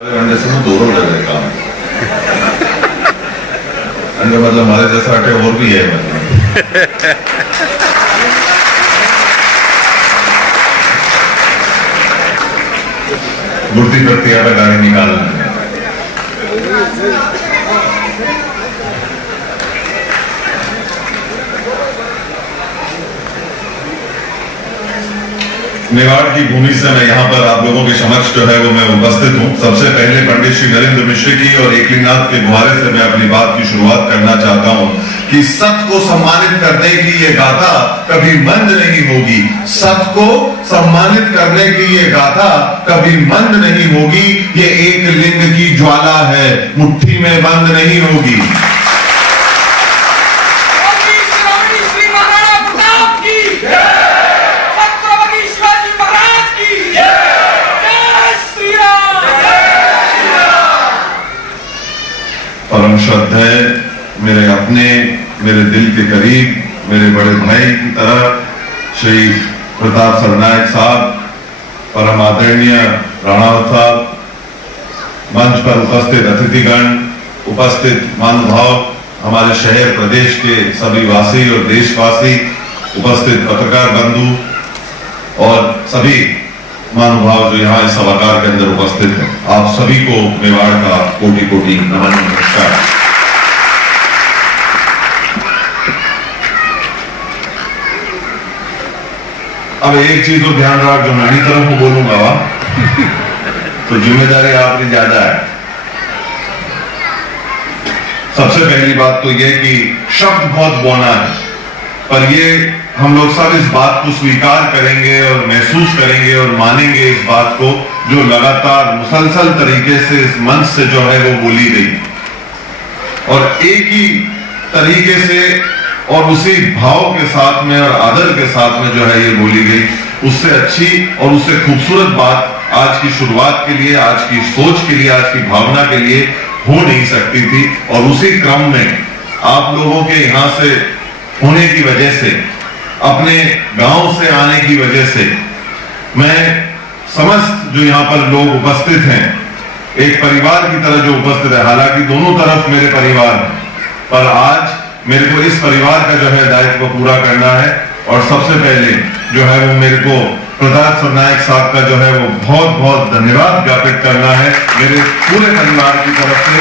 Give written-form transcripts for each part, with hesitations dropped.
घंटे से मैं दोनों लग रहे काम मतलब हमारे जैसा अटे और भी है मतलब मूर्ति प्रक्रिया का गाड़ी निकालना मेवाड़ की भूमि से मैं यहाँ पर आप लोगों के समक्ष जो है वो मैं उपस्थित हूँ। सबसे पहले पंडित श्री नरेंद्र मिश्र जी और एकलिंगनाथ के गुहारे से मैं अपनी बात की शुरुआत करना चाहता हूँ कि सत्य को सम्मानित करने की ये गाथा कभी मंद नहीं होगी। सत्य को सम्मानित करने की ये गाथा कभी मंद नहीं होगी। ये एक लिंग की ज्वाला है, मुट्ठी में बंद नहीं होगी। परम श्रद्धेय मेरे अपने, मेरे दिल के करीब, मेरे बड़े भाई की तरह श्री प्रताप सरनायक साहब, परम आदरणीय राणावत साहब, मंच पर उपस्थित अतिथिगण, उपस्थित महानुभाव, हमारे शहर प्रदेश के सभी वासी और देशवासी, उपस्थित पत्रकार बंधु और सभी महानुभाव जो यहाँ इस सभागार के अंदर उपस्थित हैं, आप सभी को मेवाड़ का कोटि कोटि नमन नमस्कार। अब एक चीज तो ध्यान रख, जो नानी तरफ को बोलूंगा तो जिम्मेदारी आपकी ज्यादा है। सबसे पहली बात तो यह कि शब्द बहुत बौना है, पर ये हम लोग सब इस बात को स्वीकार करेंगे और महसूस करेंगे और मानेंगे इस बात को जो लगातार मुसलसल तरीके से इस मंच से जो है वो बोली गई और एक ही तरीके से और उसी भाव के साथ में और आदर के साथ में जो है ये बोली गई। उससे अच्छी और उससे खूबसूरत बात आज की शुरुआत के लिए, आज की सोच के लिए, आज की भावना के लिए हो नहीं सकती थी। और उसी क्रम में आप लोगों के यहाँ से होने की वजह से, अपने गांव से आने की वजह से, मैं समस्त जो यहाँ पर लोग उपस्थित हैं एक परिवार की तरह जो उपस्थित है, हालांकि दोनों तरफ मेरे परिवार हैं, पर आज मेरे को इस परिवार का जो है दायित्व पूरा करना है। और सबसे पहले जो है वो मेरे को प्रताप सरनायक साहब का जो है वो बहुत बहुत धन्यवाद ज्ञापित करना है मेरे पूरे परिवार की तरफ से।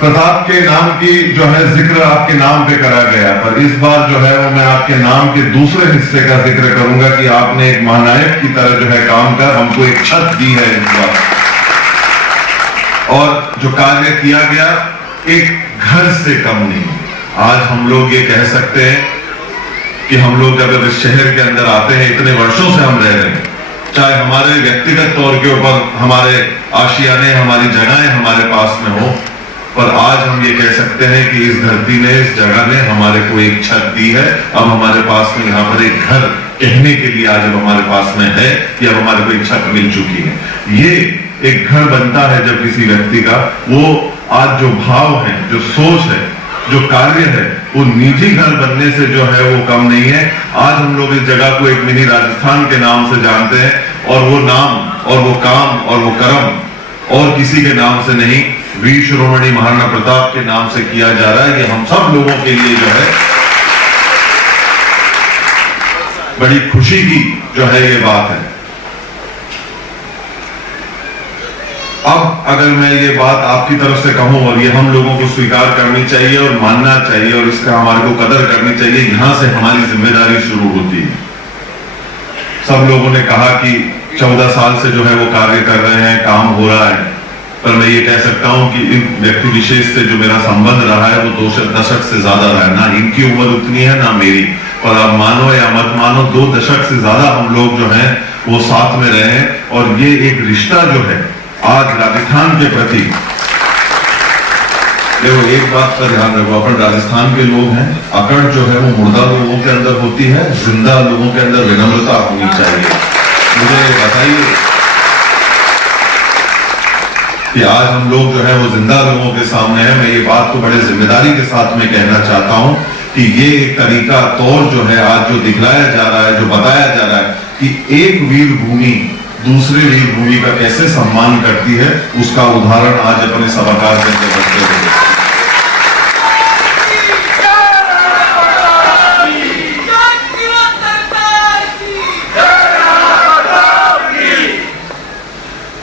प्रताप के नाम की जो है जिक्र आपके नाम पे करा गया, पर इस बार जो है वो मैं आपके नाम के दूसरे हिस्से का जिक्र करूंगा कि आपने एक महानायक की तरह जो है काम कर हमको एक छत दी है इस बार, और जो कार्य किया गया एक घर से कम नहीं। आज हम लोग ये कह सकते हैं कि हम लोग जब इस शहर के अंदर आते हैं, इतने वर्षों से हम रह रहे हैं, चाहे हमारे व्यक्तिगत तौर के ऊपर हमारे आशियाने, हमारी जगहें हमारे पास में हो, पर आज हम ये कह सकते हैं कि इस धरती ने, इस जगह ने हमारे को एक छत दी है। अब हमारे पास में यहाँ पर एक घर कहने के लिए आज अब हमारे पास में है कि अब हमारे को एक छत मिल चुकी है। ये एक घर बनता है जब किसी व्यक्ति का, वो आज जो भाव है, जो सोच है, जो कार्य है, वो निजी घर बनने से जो है वो कम नहीं है। आज हम लोग इस जगह को एक मिनी राजस्थान के नाम से जानते हैं, और वो नाम और वो काम और वो कर्म और किसी के नाम से नहीं, वीर शिरोमणि महाराणा प्रताप के नाम से किया जा रहा है। ये हम सब लोगों के लिए जो है बड़ी खुशी की जो है ये बात है। अब अगर मैं ये बात आपकी तरफ से कहूं, और ये हम लोगों को स्वीकार करनी चाहिए और मानना चाहिए और इसका हमारे को कदर करनी चाहिए, यहां से हमारी जिम्मेदारी शुरू होती है। सब लोगों ने कहा कि 14 साल से जो है वो कार्य कर रहे हैं, काम हो रहा है, पर मैं ये कह सकता हूं कि इन व्यक्ति विशेष से जो मेरा संबंध रहा है वो 2 दशक से ज्यादा रहा है। ना इनकी उम्र उतनी है ना मेरी, और आप मानो या मत मानो 2 दशक से ज्यादा हम लोग जो हैं वो साथ में रहे हैं। और ये एक रिश्ता जो है आज राजस्थान के प्रति, देखो एक बात का ध्यान रखो, अपन राजस्थान के लोग हैं, अकड़ जो है वो मुर्दा लोगों के अंदर होती है, जिंदा लोगों के अंदर विनम्रता होनी चाहिए। मुझे बताइए कि आज हम लोग जो है वो जिंदा लोगों के सामने है। मैं ये बात को बड़े जिम्मेदारी के साथ में कहना चाहता हूं कि ये एक तरीका तौर जो है आज जो दिखलाया जा रहा है, जो बताया जा रहा है कि एक वीर भूमि दूसरे वीर भूमि का कैसे सम्मान करती है, उसका उदाहरण आज अपने सभागार के अंदर रखते हुए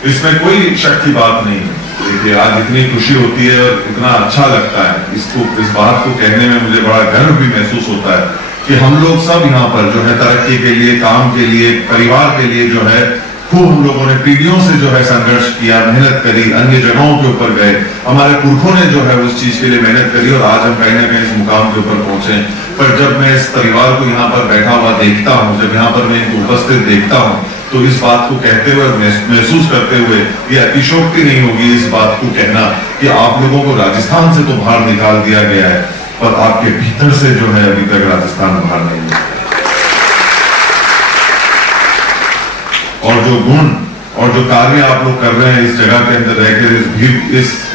इसमें कोई शक की बात नहीं है। देखिए, आज इतनी खुशी होती है और इतना अच्छा लगता है, इस बात को कहने में मुझे बड़ा गर्व भी महसूस होता है कि हम लोग सब यहाँ पर जो है तरक्की के लिए, काम के लिए, परिवार के लिए जो है खूब हम लोगों ने पीढ़ियों से जो है संघर्ष किया, मेहनत करी, अन्य जगहों के ऊपर गए, हमारे पुरखों ने जो है उस चीज के लिए मेहनत करी और आज हम कहीं ना कहीं इस मुकाम के ऊपर पहुंचे। पर जब मैं इस परिवार को यहाँ पर बैठा हुआ देखता हूँ, जब यहाँ पर मैं इनको उपस्थित देखता हूँ, तो इस बात को कहते हुए, महसूस करते हुए, ये अतिशोक्ति नहीं होगी इस बात को कहना कि आप लोगों को राजस्थान से तो बाहर निकाल दिया गया है, पर आपके भीतर से जो है अभी तक राजस्थान बाहर नहीं है। और जो गुण और जो कार्य आप लोग कर रहे हैं इस जगह के अंदर रहकर,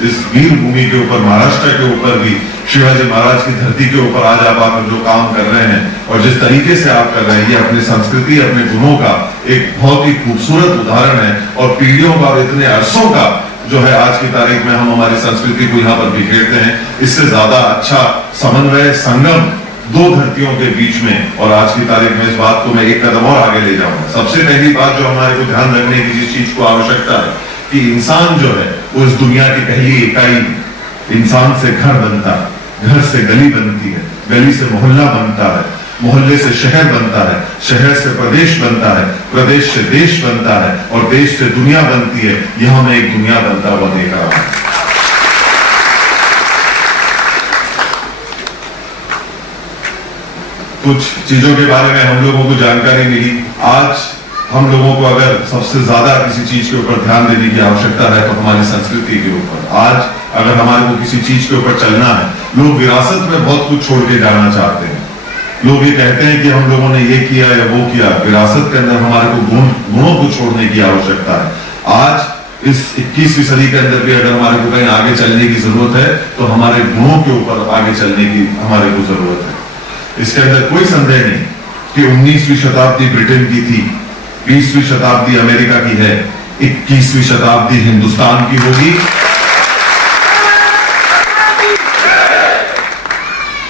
इस वीर भूमि के ऊपर, महाराष्ट्र के ऊपर भी, शिवाजी महाराज की धरती के ऊपर आज आप जो काम कर रहे हैं और जिस तरीके से आप कर रहे हैं, ये अपनी संस्कृति, अपने गुणों का एक बहुत ही खूबसूरत उदाहरण है। और पीढ़ियों का और इतने अरसों का जो है आज की तारीख में हम हमारी संस्कृति को यहाँ पर बिखेरते हैं, इससे ज्यादा अच्छा समन्वय, संगम दो धरतियों के बीच में। और आज की तारीख में इस बात को मैं एक कदम और आगे ले जाऊंगा। सबसे पहली बात जो हमारे को ध्यान रखने की जिस चीज को आवश्यकता है कि इंसान जो है वो इस दुनिया की पहली इकाई, इंसान से घर बनता है, घर से गली बनती है, गली से मोहल्ला बनता है, मोहल्ले से शहर बनता है, शहर से प्रदेश बनता है, प्रदेश से देश बनता है और देश से दुनिया बनती है। यहां मैं एक दुनिया बनता हुआ देख रहा हूं। कुछ चीजों के बारे में हम लोगों को जानकारी मिली। आज हम लोगों को अगर सबसे ज्यादा किसी चीज के ऊपर ध्यान देने की आवश्यकता है तो हमारी संस्कृति के ऊपर। आज अगर हमारे को किसी चीज के ऊपर चलना है, लोग विरासत में बहुत कुछ छोड़ के जाना चाहते हैं। लोग ये कहते हैं कि हम लोगों ने ये किया या वो किया। विरासत के अंदर हमारे को गुणों को छोड़ने की आवश्यकता है। आज इस 21वीं सदी के अंदर भी अगर हमारे को कहीं आगे चलने की जरूरत है तो हमारे गुणों के ऊपर आगे चलने की हमारे को जरूरत है। इसके अंदर कोई संदेह नहीं कि 19वीं शताब्दी ब्रिटेन की थी, 20वीं शताब्दी अमेरिका की है, 21वीं शताब्दी हिंदुस्तान की होगी।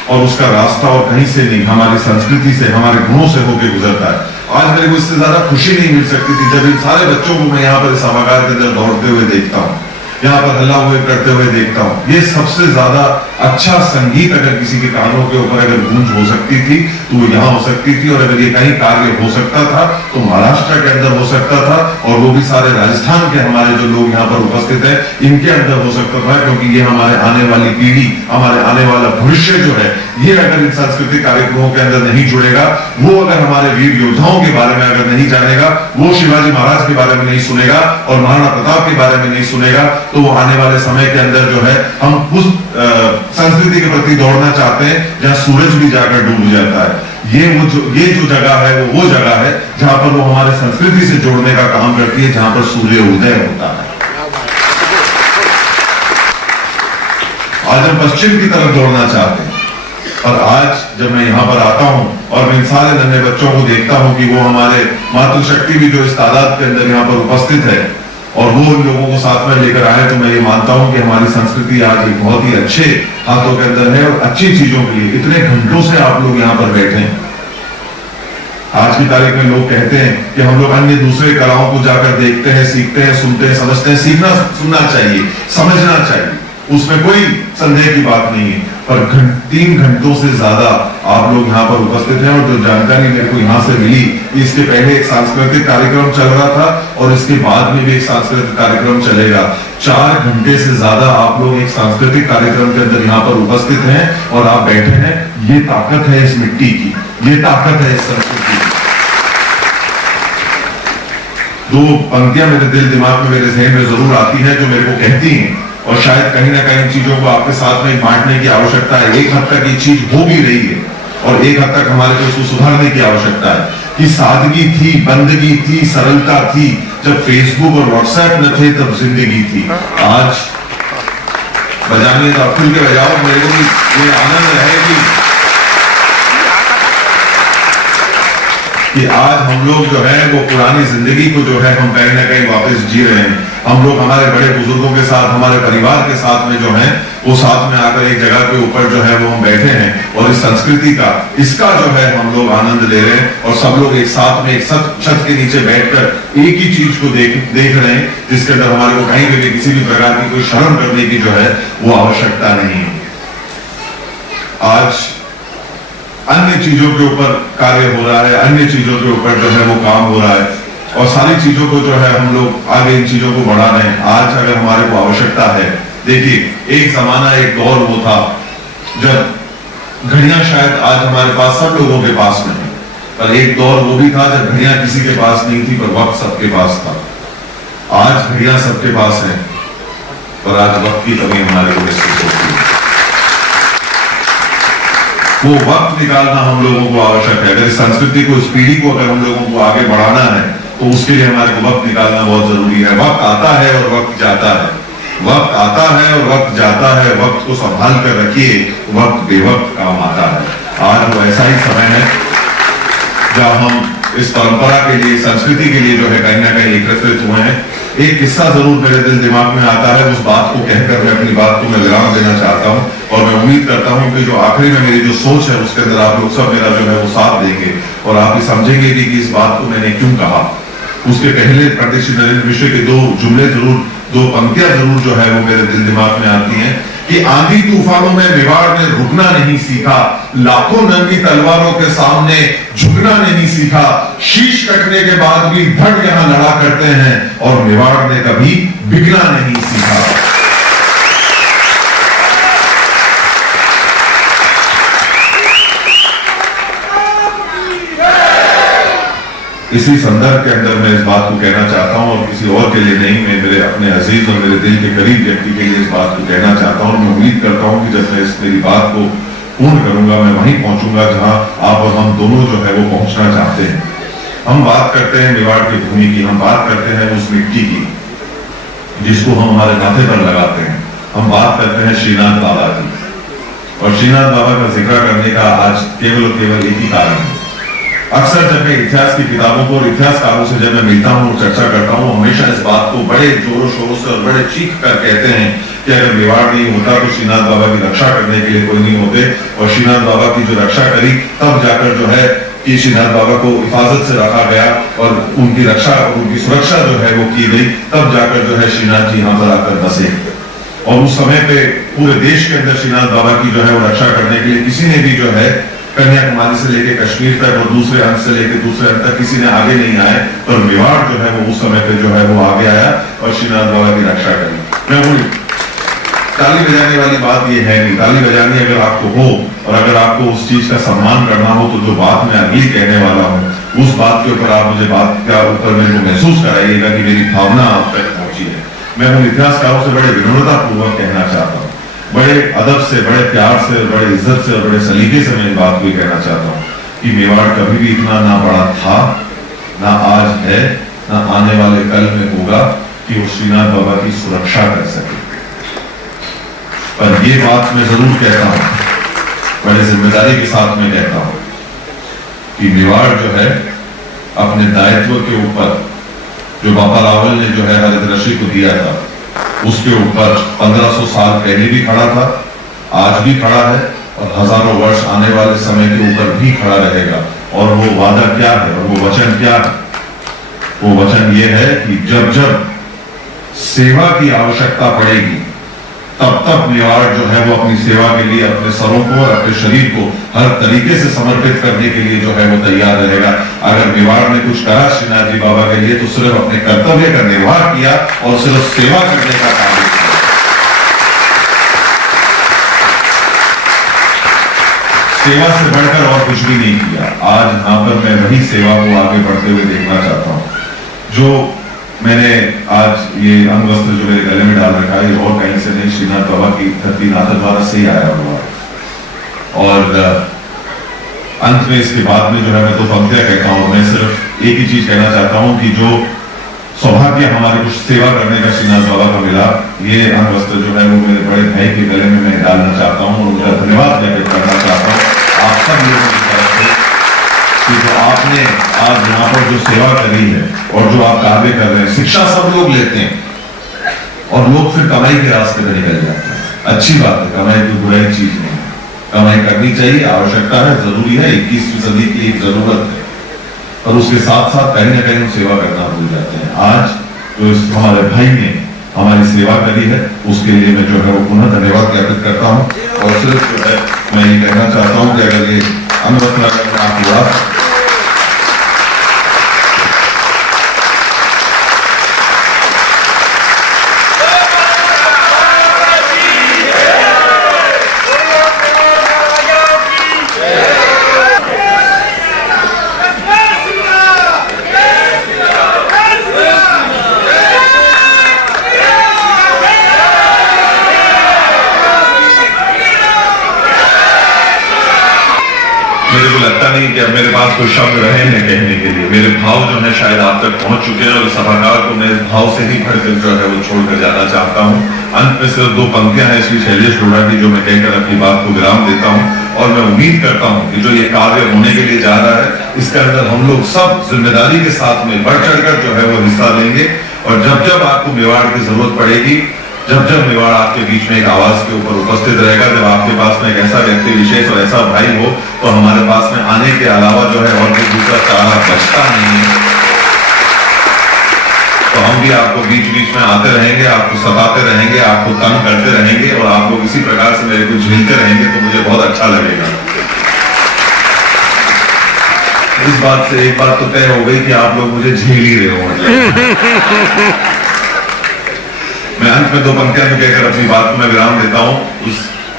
और उसका रास्ता और कहीं से नहीं, हमारी संस्कृति से, हमारे गुणों से होकर गुजरता है। आज मेरे को इससे ज्यादा खुशी नहीं मिल सकती थी जब इन सारे बच्चों को मैं यहाँ पर सभागार के अंदर दौड़ते हुए देखता हूँ, यहाँ पर हल्ला हुए करते हुए देखता हूँ। ये सबसे ज्यादा अच्छा संगीत अगर किसी के कानों के ऊपर अगर गूंज हो सकती थी तो वो यहाँ हो सकती थी। और अगर ये कहीं कार्य हो सकता था तो महाराष्ट्र के अंदर हो सकता था, और वो भी सारे राजस्थान के हमारे जो लोग यहाँ पर उपस्थित है इनके अंदर हो सकता था। क्योंकि ये हमारे आने वाली पीढ़ी, हमारे आने वाला भविष्य जो है, ये अगर इन सांस्कृतिक कार्यक्रमों के अंदर नहीं जुड़ेगा, वो अगर हमारे वीर योद्धाओं के बारे में अगर नहीं जानेगा, वो शिवाजी महाराज के बारे में नहीं सुनेगा और महाराणा प्रताप के बारे में नहीं सुनेगा, तो वो आने वाले समय के अंदर जो है हम उस संस्कृति के प्रति दौड़ना चाहते हैं जहां सूरज भी जाकर डूब जाता है। ये जो जगह है वो जगह है जहां पर वो हमारे संस्कृति से जोड़ने का काम करती है, जहां पर सूर्य उदय होता है। आज हम पश्चिम की तरफ दौड़ना चाहते हैं, और आज जब मैं यहाँ पर आता हूँ और मैं इन सारे नन्हे बच्चों को देखता हूँ कि वो हमारे मातृशक्ति भी जो इस तादाद के अंदर यहाँ पर उपस्थित है और वो उन लोगों को साथ में लेकर आए, तो मैं ये मानता हूँ कि हमारी संस्कृति आज एक बहुत ही अच्छे हाथों के अंदर है। और अच्छी चीजों के लिए इतने घंटों से आप लोग यहाँ पर बैठे हैं। आज की तारीख में लोग कहते हैं कि हम लोग अन्य दूसरे कलाओं को जाकर देखते हैं, सीखते हैं, सुनते हैं, समझते हैं। सीखना, सुनना चाहिए, समझना चाहिए, उसमें कोई संदेह की बात नहीं है। पर 3 घंटों से ज्यादा आप लोग यहाँ पर उपस्थित हैं। और जो जानकारी मेरे को यहाँ से मिली, इसके पहले एक सांस्कृतिक कार्यक्रम चल रहा था और इसके बाद में भी एक सांस्कृतिक कार्यक्रम चलेगा। 4 घंटे से ज्यादा आप लोग एक सांस्कृतिक कार्यक्रम के अंदर यहाँ पर उपस्थित हैं और आप बैठे हैं। ये ताकत है इस मिट्टी की, ये ताकत है इस संस्कृति की। 2 पंक्तियां मेरे दिल दिमाग में, मेरे जहन में जरूर आती है जो मेरे को कहती हैं, और शायद कहीं ना कहीं चीजों को आपके साथ में बांटने की आवश्यकता है। एक हद तक ये चीज हो भी रही है और एक हद तक हमारे को इसको सुधारने की आवश्यकता है कि सादगी थी, बंदगी थी, सरलता थी। जब फेसबुक और व्हाट्सएप न थे तब जिंदगी थी। आज बजाने तो खुल के बजाओ, मेरे को भी ये आनंद है कि कि आज हम लोग जो है वो पुरानी जिंदगी को जो है हम कहीं ना कहीं वापस जी रहे हैं। हम लोग हमारे बड़े बुजुर्गों के साथ, हमारे परिवार के साथ में जो है वो साथ में आकर एक जगह के ऊपर जो है वो हम बैठे हैं और इस संस्कृति का, इसका जो है हम लोग आनंद ले रहे हैं और सब लोग एक साथ में एक छत के नीचे बैठकर एक ही चीज को देख रहे हैं, जिसके अंदर हमारे को कहीं भी किसी भी प्रकार की कोई शर्म करने की जो है वो आवश्यकता नहीं है। आज अन्य चीजों के ऊपर कार्य हो रहा है, अन्य चीजों के ऊपर जो है वो काम हो रहा है और सारी चीजों को जो है हम लोग आगे इन चीजों को बढ़ा रहे हैं। आज अगर हमारे को आवश्यकता है, देखिए एक जमाना, एक दौर वो था जब घड़ियां शायद आज हमारे पास सब लोगों के पास में है, पर एक दौर वो भी था जब घड़ियां किसी के पास नहीं थी पर वक्त सबके पास था। आज घड़ियां सबके पास है पर आज वक्त की कमी हमारे को महसूस होती है। वो वक्त निकालना हम लोगों को आवश्यक है। अगर इस संस्कृति को, इस पीढ़ी को अगर हम लोगों को आगे बढ़ाना है तो उसके लिए हमारे को वक्त निकालना बहुत जरूरी है। वक्त आता है और वक्त जाता है, वक्त आता है और वक्त जाता है। वक्त को संभाल कर रखिए, वक्त बेवक्त काम आता है। आज वो ऐसा ही समय है जब हम इस परंपरा के लिए, संस्कृति के लिए जो है कहीं ना कहीं एकत्रित हुए हैं। एक किस्सा जरूर मेरे दिमाग में आता है, उस बात को कहकर मैं अपनी बात को मैं विराम देना चाहता हूं और मैं उम्मीद करता हूं कि जो आखिरी में मेरी जो सोच है उसके अंदर आप लोग सब मेरा जो है वो साथ देंगे और आप ये समझेंगे कि इस बात को मैंने क्यों कहा। उसके पहले पंडित श्री नरेंद्र मिश्र के दो जुमले जरूर, दो पंक्तियां जरूर जो है वो मेरे दिमाग में आती हैं कि आंधी तूफानों में मेवाड़ ने रुकना नहीं सीखा, लाखों नंगी तलवारों के सामने झुकना नहीं सीखा, शीश कटने के बाद भी भट यहां लड़ा करते हैं और मेवाड़ ने कभी बिकना नहीं सीखा। इसी संदर्भ के अंदर मैं इस बात को कहना चाहता हूं और किसी और के लिए नहीं, मैं मेरे अपने अजीज और मेरे दिल के करीब व्यक्ति के लिए इस बात को कहना चाहता हूं। मैं उम्मीद करता हूं कि जब मैं इस मेरी बात को पूर्ण करूंगा, मैं वहीं पहुंचूंगा जहां आप और हम दोनों जो है वो पहुंचना चाहते हैं। हम बात करते हैं मेवाड़ की भूमि की, हम बात करते हैं उस मिट्टी की जिसको हम हमारे माथे पर लगाते हैं। हम बात करते हैं श्रीनाथ बाबा की, और श्रीनाथ बाबा का जिक्र करने का आज केवल और केवल एक ही कारण है। अक्सर जब मैं इतिहास की किताबों को और इतिहासकारों से जब मैं मिलता हूं और चर्चा करता हूं, हमेशा इस बात को बड़े जोरों शोरों से और बड़े चीख कर कहते हैं कि अगर मेवाड़ नहीं होता तो श्रीनाथ बाबा की रक्षा करने के लिए कोई नहीं होते, और श्रीनाथ बाबा की जो रक्षा करी तब जाकर जो है कि श्रीनाथ बाबा को हिफाजत से रखा गया और उनकी रक्षा, उनकी सुरक्षा जो है वो की गई, तब जाकर जो है श्रीनाथ जी यहाँ पर आकर बसे। और उस समय पे पूरे देश के अंदर श्रीनाथ बाबा की जो है वो रक्षा करने के लिए किसी ने भी जो है कन्याकुमारी से लेकर कश्मीर तक और दूसरे अंत से लेकर दूसरे अंत तक किसी ने आगे नहीं आए, पर मेवाड़ जो है वो उस समय पे जो है वो आगे आया और श्रीनाथ बाबा की रक्षा करी। मैं बोली ताली बजाने वाली बात ये है नहीं, ताली बजानी अगर आपको हो और अगर आपको उस चीज का सम्मान करना हो तो जो बात मैं अगली कहने वाला हूँ उस बात के ऊपर आप मुझे बात का ऊपर मेरे को महसूस कराइएगा कि मेरी भावना आप तक पहुंची है। मैं उन इतिहासकारों से बड़े विनम्रता पूर्वक कहना चाहता हूँ, बड़े अदब से, बड़े प्यार से, बड़े इज्जत से और बड़े सलीके से मैं इस बात को कहना चाहता हूँ कि मेवाड़ कभी भी इतना ना बड़ा था, ना आज है, ना आने वाले कल में होगा कि वो श्रीनाथ बाबा की सुरक्षा कर सके। पर ये बात मैं जरूर कहता हूँ, बड़े जिम्मेदारी के साथ में कहता हूँ कि मेवाड़ जो है अपने दायित्व के ऊपर जो बाबा रावल ने जो है हरित ऋषि को दिया था उसके ऊपर 1500 साल पहले भी खड़ा था, आज भी खड़ा है और हजारों वर्ष आने वाले समय के ऊपर भी खड़ा रहेगा। और वो वादा क्या है और वो वचन क्या है? वो वचन ये है कि जब जब सेवा की आवश्यकता पड़ेगी तब तक मेवाड़ जो है वो अपनी सेवा के लिए अपने सरों को और अपने शरीर को हर तरीके से समर्पित करने के लिए जो है वो तैयार रहेगा। अगर मेवाड़ ने कुछ करा श्रीनाथ जी बाबा के लिए तो सिर्फ अपने कर्तव्य का निर्वाह किया और सिर्फ सेवा करने का काम किया। सेवा से बढ़कर और कुछ भी नहीं किया। आज यहां पर मैं वही सेवा को आगे बढ़ते हुए देखना चाहता हूं। जो मैंने आज ये अंग वस्त्र जो मेरे गले में डाल रखा है और कहीं से नहीं, श्रीनाथ बाबा की धरती नाथद्वारा से ही आया हुआ है। और अंत में इसके बाद में जो है मैं तो पंक्तियां कहता हूं, मैं सिर्फ एक ही चीज कहना चाहता हूं कि जो सौभाग्य हमारे कुछ सेवा करने का श्रीनाथ बाबा को मिला, ये अंग वस्त्र जो है वो मेरे बड़े भाई के गले में मैं डालना चाहता हूं और उनका धन्यवाद व्यक्त करना चाहता हूं आप सब लोगों की तरफ से। कि जो आपने आज यहाँ पर जो सेवा करी है और जो आप कार्य कर रहे हैं, शिक्षा सब लोग लेते हैं और लोग फिर कमाई के रास्ते पर निकल जाते हैं। अच्छी बात है, कमाई कोई बुराई चीज नहीं है, कमाई करनी चाहिए, आवश्यकता है, जरूरी है, 21वीं सदी की एक जरूरत है। और उसके साथ साथ कहीं ना कहीं सेवा करना भूल जाते हैं। आज जो हमारे भाई ने हमारी सेवा करी है उसके लिए मैं जो है वो पुनः धन्यवाद ज्ञापित करता हूँ। और सिर्फ जो है मैं ये कहना चाहता हूँ कि अगर ये अन्नवस्त्र आप हुआ मेरे को लगता नहीं कि अब मेरे पास कोई शब्द रहे हैं कहने के लिए। मेरे भाव जो है शायद आप तक पहुंच चुके हैं और सभागार को मैं इस भाव से ही भरकर जो है वो छोड़कर जाना चाहता हूं। अंत में सिर्फ 2 पंक्तियां हैं श्री शैलेश डोडा की जो मैं कहकर अपनी बात को विराम देता हूं। और मैं उम्मीद करता हूं कि जो ये कार्य होने के लिए जा रहा है इसके अंदर हम लोग सब जिम्मेदारी के साथ में बढ़ चढ़कर जो है वो हिस्सा लेंगे। और जब जब आपको मेवाड़ की जरूरत पड़ेगी, जब जब मेवाड़ आपके बीच में एक आवाज के ऊपर उपस्थित रहेगा, जब आपके पास में एक ऐसा व्यक्ति विशेष और ऐसा भाई हो, तो हमारे पास में आने के अलावा जो है और कोई दूसरा चारा बचता नहीं है। तो हम भी आपको बीच बीच में आते रहेंगे, आपको सताते रहेंगे, आपको तंग करते रहेंगे और आप लोग इसी प्रकार से मेरे को झेलते रहेंगे तो मुझे बहुत अच्छा लगेगा। इस बात से एक बात तो तय हो गई कि आप लोग मुझे झेल ही रहे हो। मतलब मैं अंत में 2 पंक्तियां कहकर अपनी बात को मैं विराम देता हूं। उस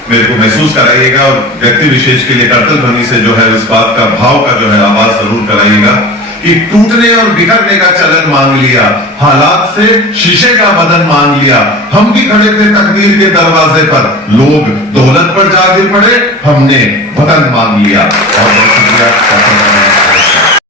मेरे को महसूस कराइएगा और व्यक्ति विशेष के लिए कर्तव्य ध्वनि से जो है इस बात का भाव का जो है आवाज जरूर कराइएगा कि टूटने और बिखरने का चलन मांग लिया, हालात से शीशे का बदन मांग लिया। हम भी खड़े थे तकदीर के दरवाजे पर, लोग दौलत पर जा गिर पड़े, हमने वतन मांग लिया। बहुत बहुत शुक्रिया।